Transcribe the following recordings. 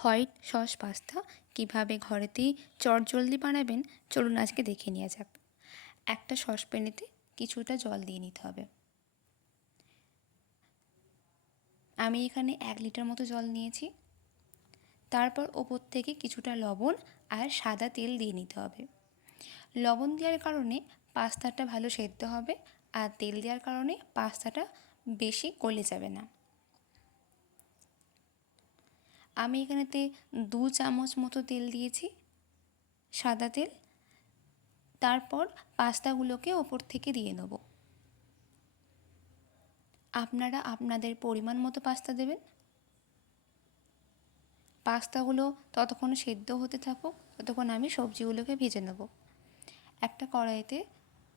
White sauce pasta কীভাবে ঘরেতেই চটজলদি বানাবেন চলুন আজকে দেখে নেওয়া যাক। একটা সসপ্যানেতে কিছুটা জল দিয়ে নিতে হবে। আমি এখানে 1 লিটার মতো জল নিয়েছি। তারপর ওপর থেকে কিছুটা লবণ আর সাদা তেল দিয়ে নিতে হবে। লবণ দেওয়ার কারণে পাস্তাটা ভালো সেদ্ধ হবে আর তেল দেওয়ার কারণে পাস্তাটা বেশি গলে যাবে না। আমি এখানেতে 2 চামচ মতো তেল দিয়েছি, সাদা তেল। তারপর পাস্তাগুলোকে ওপর থেকে দিয়ে নেব। আপনারা আপনাদের পরিমাণ মতো পাস্তা দেবেন। পাস্তাগুলো ততক্ষণ সেদ্ধ হতে থাকুক, ততক্ষণ আমি সবজিগুলোকে ভেজে নেব। একটা কড়াইতে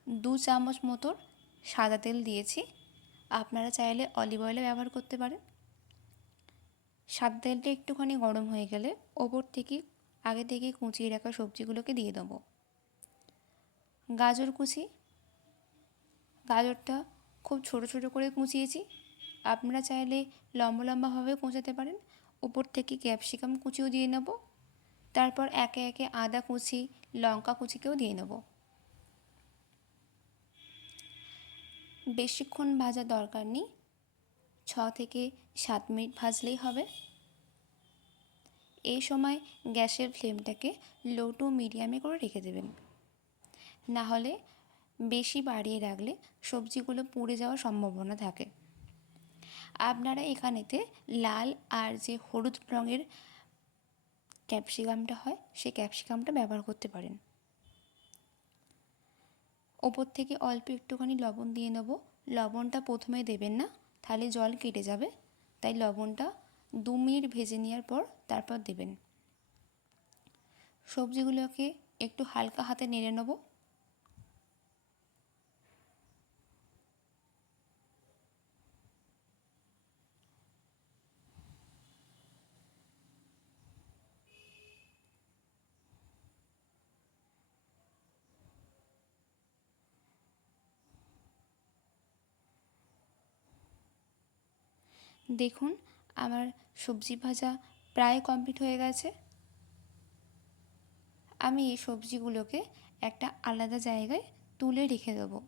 2 চামচ মতো সাদা তেল দিয়েছি। আপনারা চাইলে অলিভ অয়েলও ব্যবহার করতে পারেন। সাদা তেলটা একটুখানি গরম হয়ে গেলে ওপর থেকে আগে থেকে কুচিয়ে রাখা সবজিগুলোকে দিয়ে দেবো। গাজর কুচি, গাজরটা খুব ছোট ছোট করে কুচিয়েছি। আপনারা চাইলে লম্বা লম্বাভাবেও কুচাতে পারেন। উপর থেকে ক্যাপসিকাম কুচিও দিয়ে নেব। তারপর একে একে আদা কুচি, লঙ্কা কুচিকেও দিয়ে নেব। বেশিক্ষণ ভাজার দরকার নেই, 6 থেকে 7 মিনিট ভাজলেই হবে। এই সময় গ্যাসের ফ্লেমটাকে লো টু মিডিয়ামে করে রেখে দেবেন, না হলে বেশি বাড়িয়ে রাখলে সবজিগুলো পুড়ে যাওয়ার সম্ভাবনা থাকে। আপনারা এখানেতে লাল আর যে হলুদ রঙের ক্যাপসিকামটা হয় সেই ক্যাপসিকামটা ব্যবহার করতে পারেন। ওপর থেকে অল্প একটুখানি লবণ দিয়ে নেব। লবণটা প্রথমে দেবেন না, তাহলে জল কেটে যাবে। তাই লবণটা 2 মিনিট ভেজে নেওয়ার পর তারপর দেবেন। সবজিগুলোকে একটু হালকা হাতে নেড়ে নেব। দেখুন আমার সবজি ভাজা প্রায় কমপ্লিট হয়ে গেছে। আমি এই সবজিগুলোকে একটা আলাদা জায়গায় তুলে রেখে দেবো।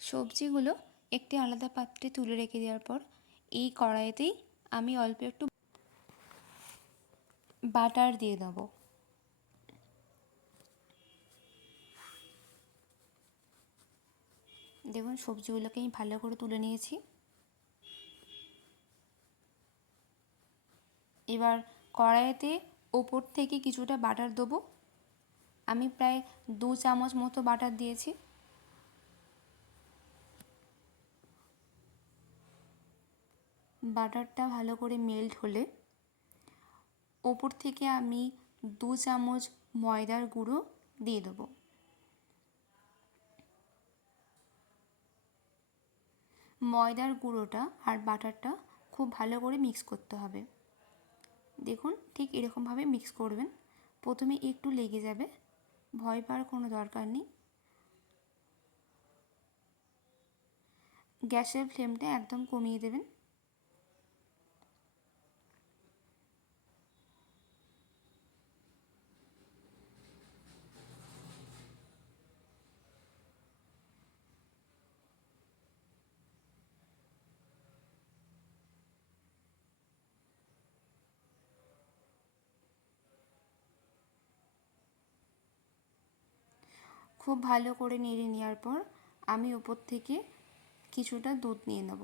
সবজিগুলো একটি আলাদা পাত্রে তুলে রেখে দেওয়ার পর এই কড়াইতেই আমি অল্প একটু বাটার দিয়ে দেবো। দেখুন সবজিগুলোকে আমি ভালো করে তুলে নিয়েছি। এবার কড়াইতে ওপর থেকে কিছুটা বাটার দেবো। আমি প্রায় 2 চামচ মতো বাটার দিয়েছি। বাটারটা ভালো করে মেল্ট হলে ওপর থেকে আমি 2 চামচ ময়দার গুঁড়ো দিয়ে দেবো। ময়দার গুঁড়োটা আর বাটারটা খুব ভালো করে মিক্স করতে হবে। দেখুন ঠিক এরকমভাবে মিক্স করবেন। প্রথমে একটু লেগে যাবে, ভয় পাওয়ার কোনো দরকার নেই। গ্যাসের ফ্লেমটা একদম কমিয়ে দেবেন। খুব ভালো করে নেড়ে নেওয়ার পর আমি ওপর থেকে কিছুটা দুধ নিয়ে নেব।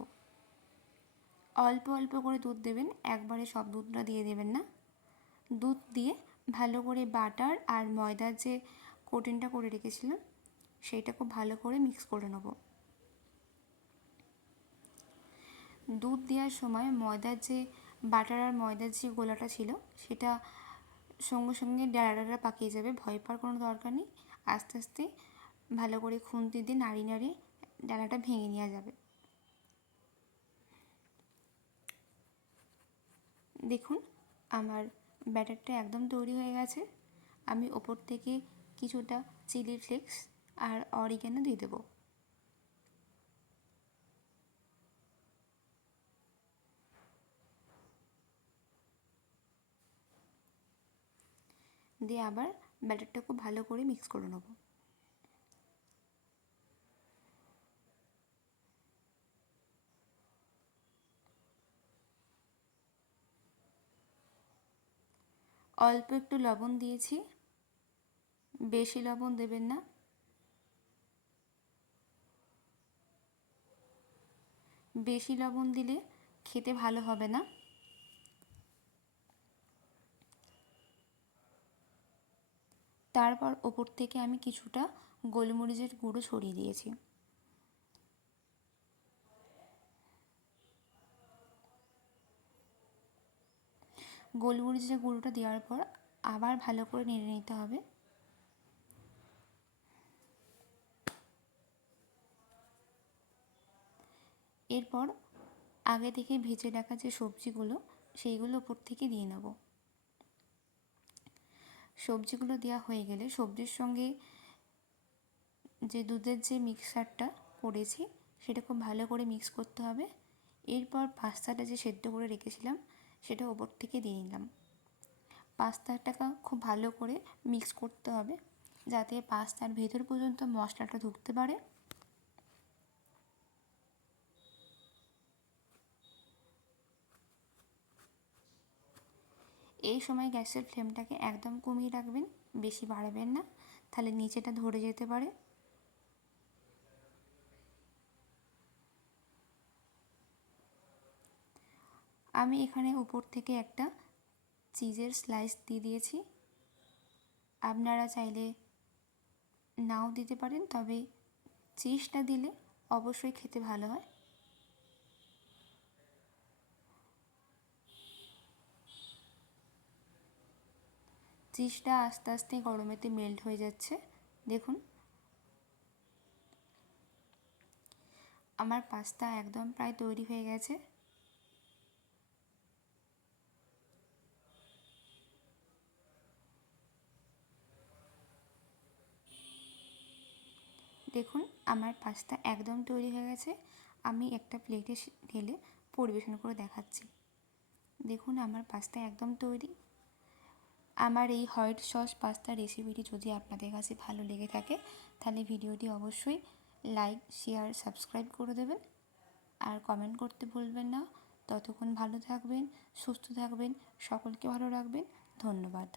অল্প অল্প করে দুধ দেবেন, একবারে সব দুধটা দিয়ে দেবেন না। দুধ দিয়ে ভালো করে বাটার আর ময়দার যে কোটিংটা করে রেখেছিলাম সেইটা খুব ভালো করে মিক্স করে নেব। দুধ দেওয়ার সময় ময়দার যে বাটার আর ময়দার যে গোলাটা ছিল সেটা সঙ্গে সঙ্গে ডাঁড়াটা পাকিয়ে যাবে, ভয় পাওয়ার কোনো দরকার নেই। আস্তে আস্তে ভালো করে খুন্তি দিয়ে নাড়িয়ে নাড়িয়ে ডালাটা ভেঙে নেওয়া যাবে। দেখুন আমার ব্যাটারটা একদম তৈরি হয়ে গেছে। আমি ওপর থেকে কিছুটা চিলি ফ্লেক্স আর অরিগ্যানো দিয়ে দেবো। দিয়ে আবার ব্যাটারটা খুব ভালো করে মিক্স করে নেব। অল্প একটু লবণ দিয়েছি, বেশি লবণ দেবেন না। বেশি লবণ দিলে খেতে ভালো হবে না। তারপর ওপর থেকে আমি কিছুটা গোলমরিচের গুঁড়ো ছড়িয়ে দিয়েছি। গোলমরিচের গুঁড়োটা দেওয়ার পর আবার ভালো করে নেড়ে নিতে হবে। এরপর আগে থেকে ভেজে রাখা যে সবজিগুলো সেইগুলো ওপর থেকে দিয়ে নেব। সবজিগুলো দেওয়া হয়ে গেলে সবজির সঙ্গে যে দুধের যে মিক্সারটা করেছি সেটা খুব ভালো করে মিক্স করতে হবে। এরপর পাস্তাটা যে সেদ্ধ করে রেখেছিলাম সেটা ওপর থেকে দিয়ে নিলাম। পাস্তাটাকে খুব ভালো করে মিক্স করতে হবে যাতে পাস্তার ভেতর পর্যন্ত মশলাটা ঢুকতে পারে। এই সময় গ্যাসের ফ্লেমটাকে একদম কমিয়ে রাখবেন, বেশি বাড়াবেন না, তাহলে নিচেটা ধরে যেতে পারে। আমি এখানে উপর থেকে একটা চিজের স্লাইস দিয়ে দিয়েছি। আপনারা চাইলে নাও দিতে পারেন, তবে চিজটা দিলে অবশ্যই খেতে ভালো হয়। চিজটা আস্তে আস্তে গরমেতে মেল্ট হয়ে যাচ্ছে। দেখুন আমার পাস্তা একদম প্রায় তৈরি হয়ে গেছে। দেখুন আমার পাস্তা একদম তৈরি হয়ে গেছে। আমি একটা প্লেটে ঢেলে পরিবেশন করে দেখাচ্ছি। দেখুন আমার পাস্তা একদম তৈরি। আমার এই হোয়াইট সস পাস্তা রেসিপিটি যদি আপনাদের কাছে ভালো লেগে থাকে তাহলে ভিডিওটি অবশ্যই লাইক, শেয়ার, সাবস্ক্রাইব করে দেবেন আর কমেন্ট করতে ভুলবেন না। ততক্ষণ ভালো থাকবেন, সুস্থ থাকবেন, সকলকে ভালো রাখবেন। ধন্যবাদ।